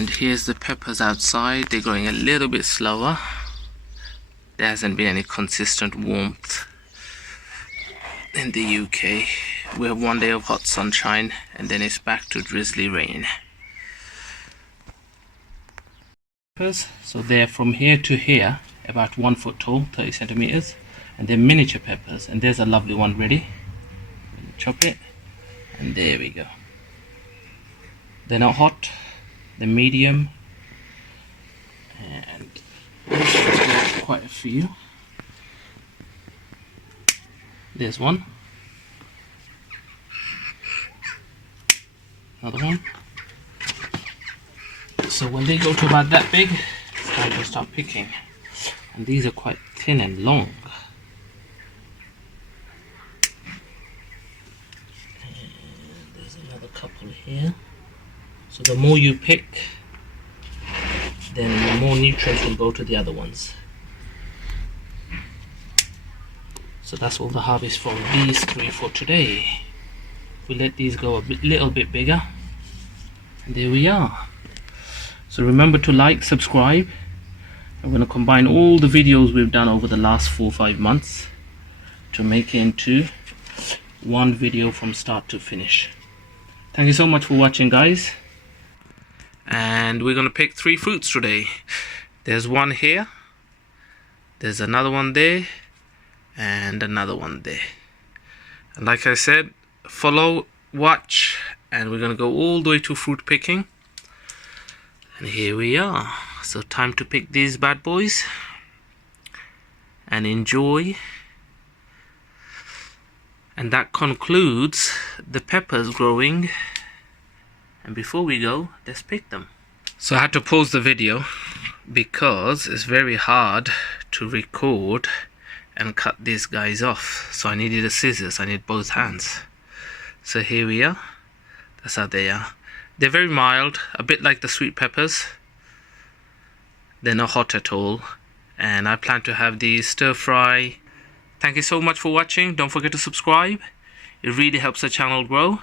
And here's the peppers outside. They're growing a little bit slower. There hasn't been any consistent warmth in the UK. We have one day of hot sunshine and then it's back to drizzly rain. So they're from here to here, about 1 foot tall, 30 centimeters, and they're miniature peppers. And there's a lovely one ready. Chop it, and there we go. They're not hot, they're medium, and quite a few. There's one, another one. So when they go to about that big, it's time to start picking. And these are quite thin and long. And there's another couple here. So the more you pick, then the more nutrients will go to the other ones. So that's all the harvest from these 3 for today. We let these go a little bit bigger, and there we are. So remember to like, subscribe. I'm going to combine all the videos we've done over the last 4 or 5 months to make it into one video from start to finish. Thank you so much for watching, guys. And we're going to pick 3 fruits today. There's one here, there's another one there, and another one there. And like I said, follow, watch, and we're going to go all the way to fruit picking. And here we are. So time to pick these bad boys and enjoy. And that concludes the peppers growing. And before we go, let's pick them. So I had to pause the video because it's very hard to record and cut these guys off. So I needed a scissors. I need both hands. So here we are. That's how they are. They're very mild, a bit like the sweet peppers. They're not hot at all. And I plan to have these stir fry. Thank you so much for watching. Don't forget to subscribe. It really helps the channel grow.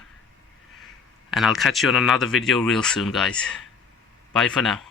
And I'll catch you on another video real soon, guys. Bye for now.